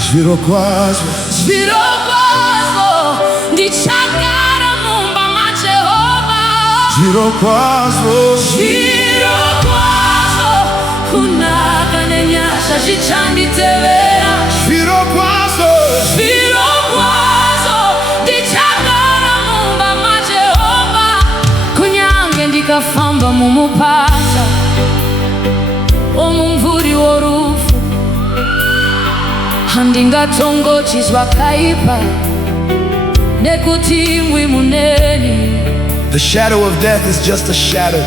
Zvirokwazo ndichagara mumba maJehovha. Zvirokwazo kunaka nenyasha zvichanditevera. Zvirokwazo ndichagara mumba maJehovha. Kunyange ndikafamba mumupata omumvuri worufu, handingatongochi zvakaipa nekuti imwi muneni. The shadow of death is just a shadow.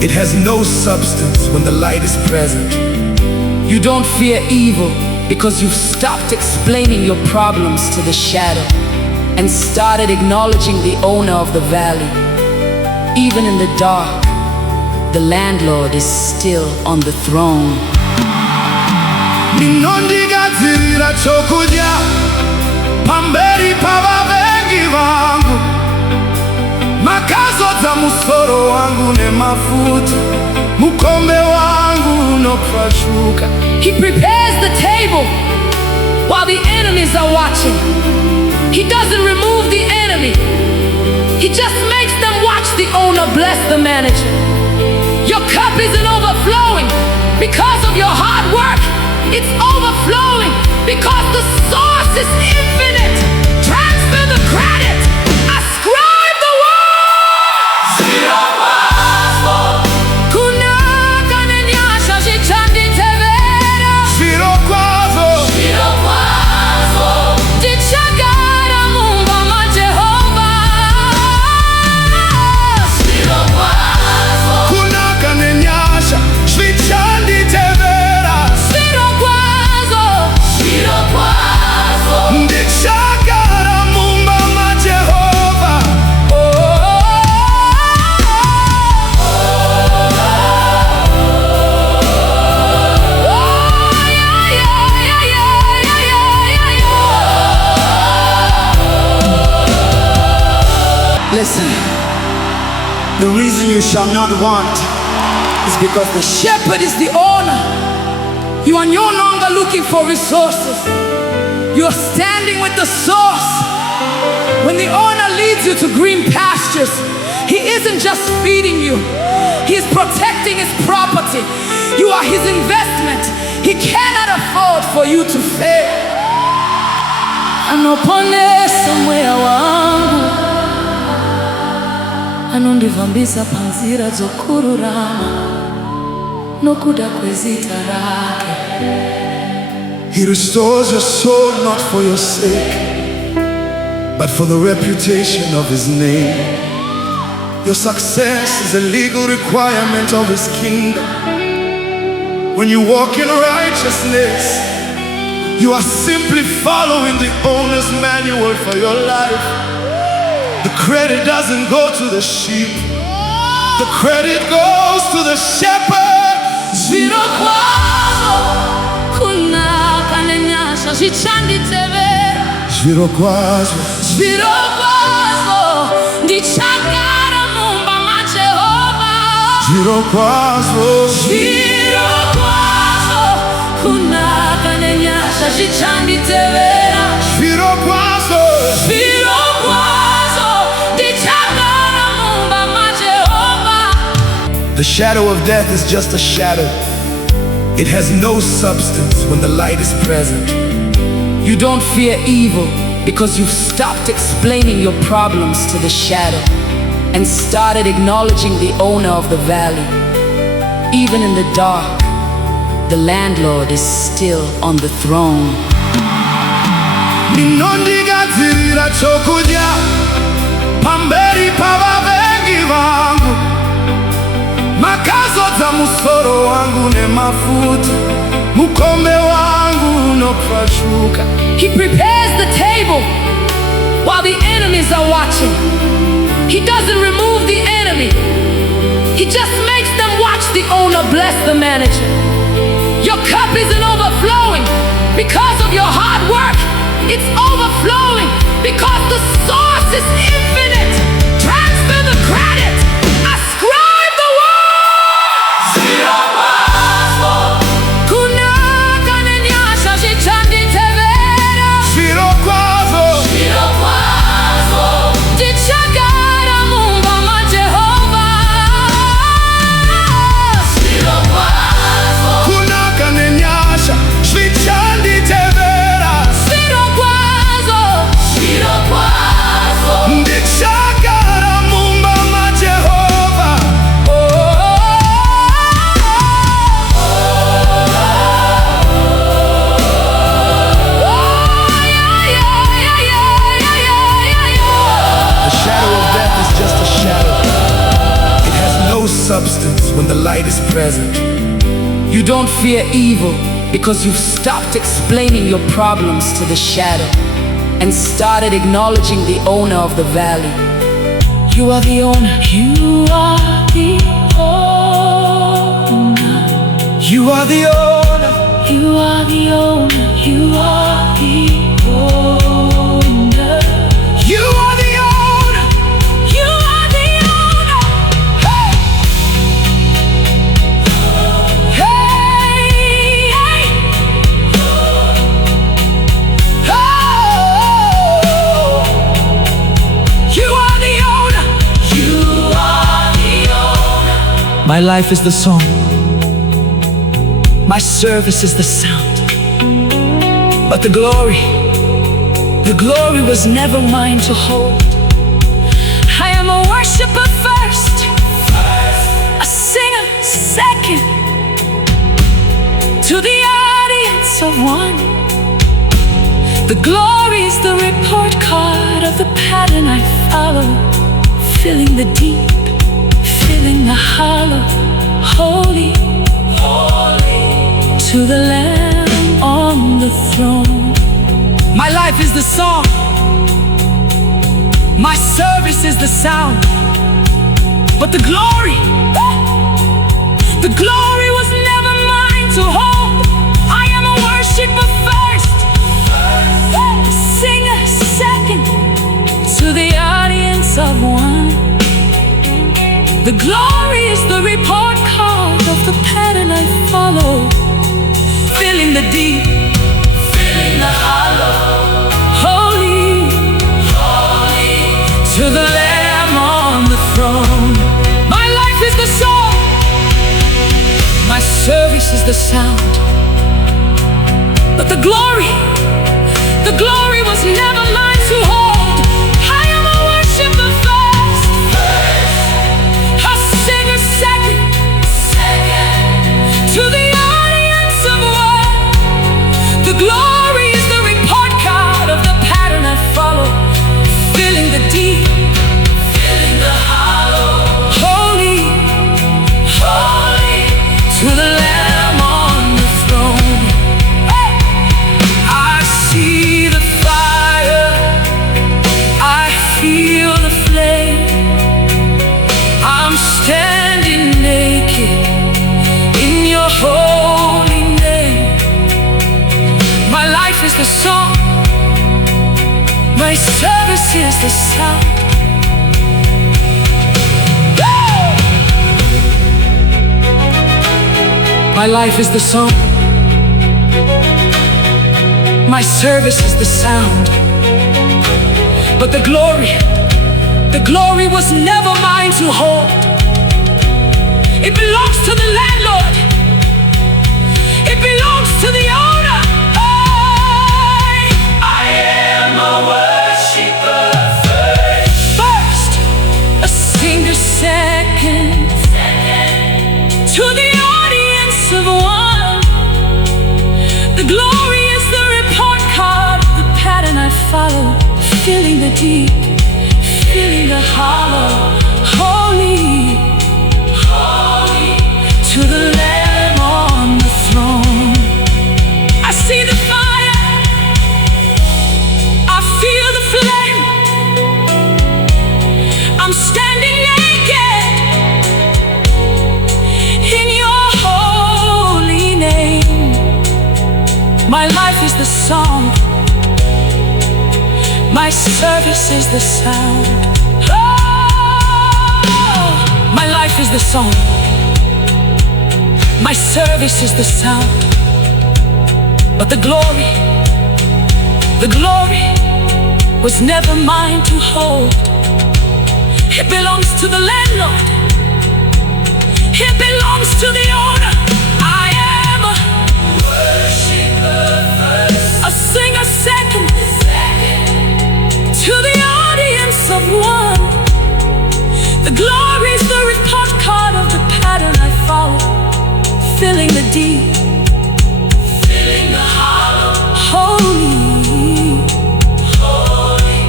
It has no substance when the light is present. You don't fear evil because you've stopped explaining your problems to the shadow and started acknowledging the owner of the valley. Even in the dark, the landlord is still on the throne. Ndinondigadzirira chokudya pamberi pavavengi vangu, makazodza musoro wangu nemafuta, mukombe wangu unopfashuka. He prepares the table while the enemies are watching. He doesn't remove the enemy. He just makes them watch the owner bless the manager. Your cup isn't overflowing because of your hard work. It's overflowing because the source is infinite. Transfer the credit. Ascribe the word. Kunaka nenyasha zvichanditevera. Zvirokwazo ndichagara mumba maJehovha. kunaka nenyasha zvichanditevera. Ndichagara mumba maJehovha. Listen, the reason you shall not want is because the Shepherd is the owner. You are no longer looking for resources. You are standing with the source. When the owner leads you to green pastures, he isn't just feeding you, he is protecting his property. You are his investment. He cannot afford for you to fail. Anoponesa mweya wangu, anondivambisa panzira dzokururama nokuda kwezita rake. He restores your soul not for your sake, but for the reputation of his name. Your success is a legal requirement of his kingdom. When you walk in righteousness, you are simply following the owner's manual for your life. The credit doesn't go to the sheep, the credit goes to the shepherd. Kunaka nenyasha zvichanditevera. Zvirokwazo ndichagara mumba maJehovha. Zvirokwazo kunaka nenyasha zvichanditevera. Zvirokwazo ndichagara mumba maJehovha. The shadow of death is just a shadow. It has no substance when the light is present. You don't fear evil because you've stopped explaining your problems to the shadow and started acknowledging the owner of the valley. Even in the dark, the landlord is still on the throne. Ndinondigadzirira chokudya pamberi pavavengi vangu, makazodza musoro wangu nemafuta, mukombe wangu unopfashuka. He prepares the table while the enemies are watching. He doesn't remove the enemy. He just makes them watch the owner bless the manager. Your cup isn't overflowing because of your hard work. It's overflowing because the source is infinite. Transfer the credit. Ascribe the word. Kunaka presence when the light is present. You don't fear evil because you've stopped explaining your problems to the shadow and started acknowledging the owner of the valley. You are the owner. You are the owner. You are the owner. You are the owner. You are the owner. You are the owner. You are the owner. Hey! Hey, hey. Oh! You are the owner. You are the owner. My life is the song. My service is the sound. But the glory was never mine to hold. I am a worshiper first, a singer second, to the audience of one. The glory is the report card of the pattern I follow, filling the deep, filling the hollow. Holy, holy, to the Lamb on the throne. My life is the song. My service is the sound. But the glory was never mine to hold. I am a worshiper first, singer second, to the audience of one. The glory is the report card of the pattern I follow, filling the deep, filling the hollow. Holy, holy, to the Lamb on the throne. My life is the song. My service is the sound. But the glory was never mine to hold. I am a worshiper first, a singer second, to the audience of one. The glory is the report card of the pattern I follow, filling the deep, filling the hollow. Holy, holy, to the Lamb on the throne. Hey! I see the fire, I feel the flame. I'm standing naked in your holy name. My life is the song. My service is the sound. My life is the song. My service is the sound. But the glory was never mine to hold. It belongs to the landlord. It belongs to the owner. I am a worshiper first, a singer second, to the audience of one. The glory is the report card, the pattern I follow, filling the deep, filling the hollow. Holy, holy, to the Lamb on the throne. I see the fire, I feel the flame. I'm standing naked in your holy name. My life is the song. My service is the sound. Oh, my life is the song. My service is the sound. But the glory was never mine to hold. It belongs to the landlord. It belongs to the owner. I am a worshiper first, a singer second, to the audience of one. The glory is the report card of the pattern I follow, filling the deep, filling the hollow. Holy, holy,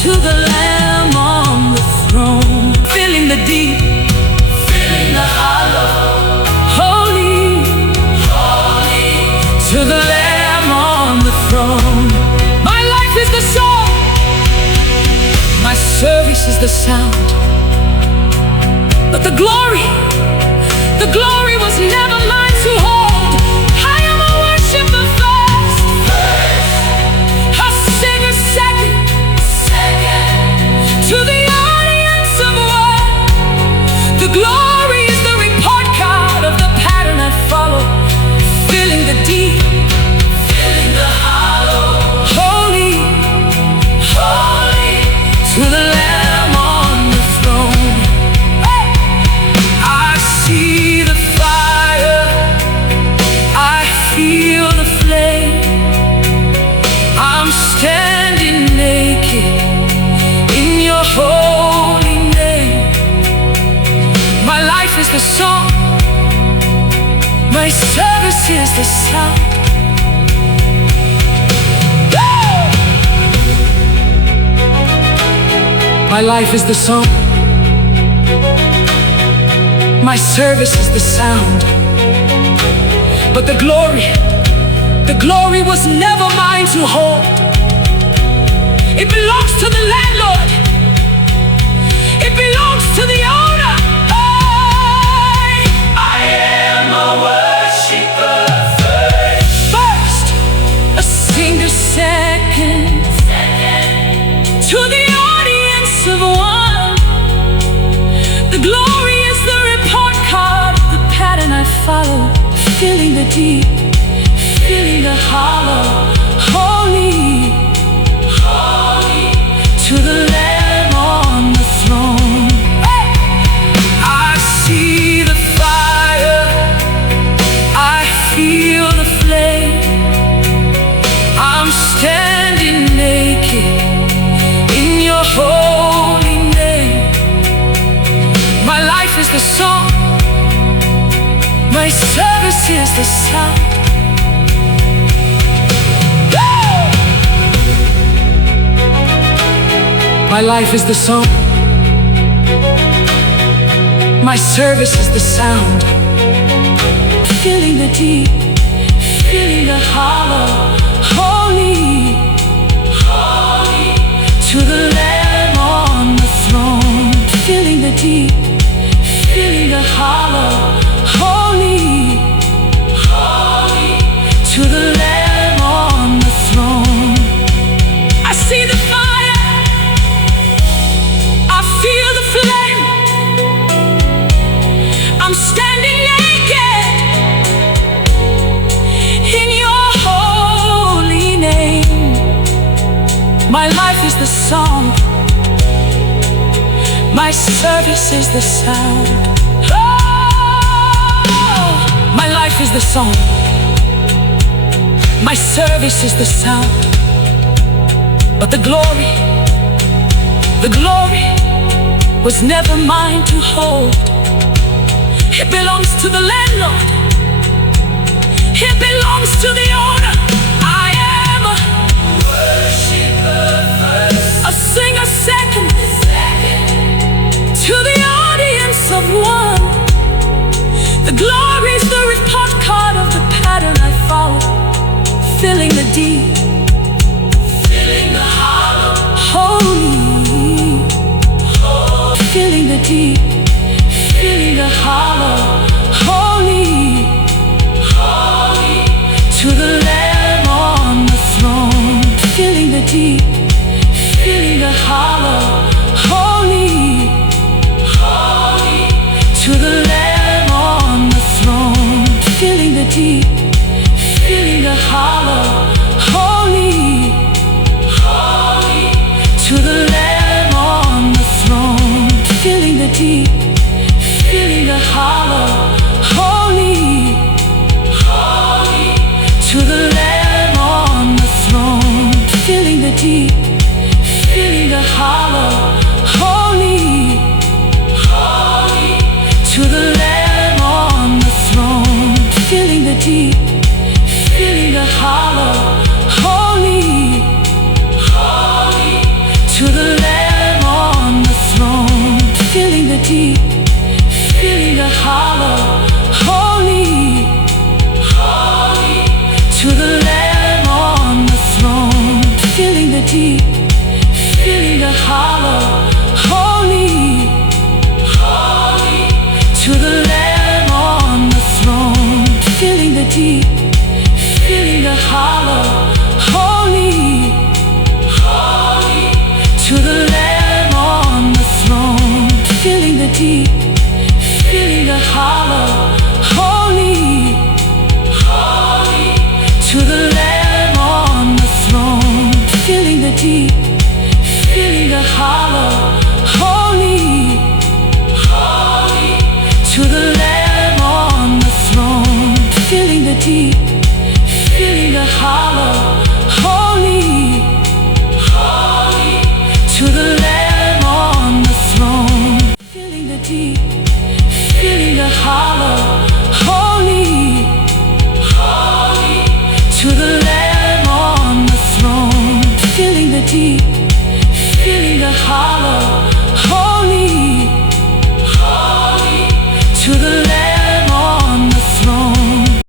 to the Lamb on the throne, filling the deep, the sound. But the glory was never mine to hold. I am a worshiper first, a singer second, to the audience of one. The glory is the report card of the pattern I follow, filling the deep, filling the hollow. Holy, holy, to the Lamb on the throne. I see the fire, I feel the flame. I'm standing naked in your holy name. My life is the song, my service is the sound. My life is the song, my service is the sound. But the glory was never mine to hold. It belongs to the landlord, it belongs to the owner. I am a worshiper first, a singer second, to the audience of one. The glory is the report card, the pattern I follow, filling the deep, filling the hollow. Holy, holy, to the Lamb on the throne. I see the fire, I feel the flame. I'm standing naked in your holy name. My life is the song, my service is the sound. My life is the song, my service is the sound. Filling the deep, filling the hollow. Holy, holy, to the Lamb on the throne. Filling the deep, filling the hollow. Holy, holy, to the Lamb on the throne. I see the fire, I feel the flame. I'm standing naked in your holy name. My life is the song, my service is the sound. Oh, my life is the song, my service is the sound. But the glory was never mine to hold. It belongs to the landlord, it belongs to the owner. I am a worshiper first, a singer second, to the audience of one. The glory is the report card of the pattern I follow, filling the deep, filling the hollow. Holy, holy, filling the deep, filling the hollow. Holy, holy, to the Lamb on the throne. Filling the deep, filling the hollow. Holy, holy, to the Lamb on the throne. Filling the deep, filling the hollow. Holy, holy, to the Lamb on the throne. Filling the deep, filling the hollow. Holy, holy, to the Lamb on the throne. Filling the deep, filling the hollow. Holy, holy, to the Lamb on the throne. Filling the deep, filling the hollow. Holy, holy, to the Lamb on the throne. Filling the deep, filling the hollow. Holy, holy, to the Lamb on the throne. Filling the deep, filling the hollow. Holy, deep, filling the hollow. Holy, holy, to the Lamb on the throne. Filling the deep,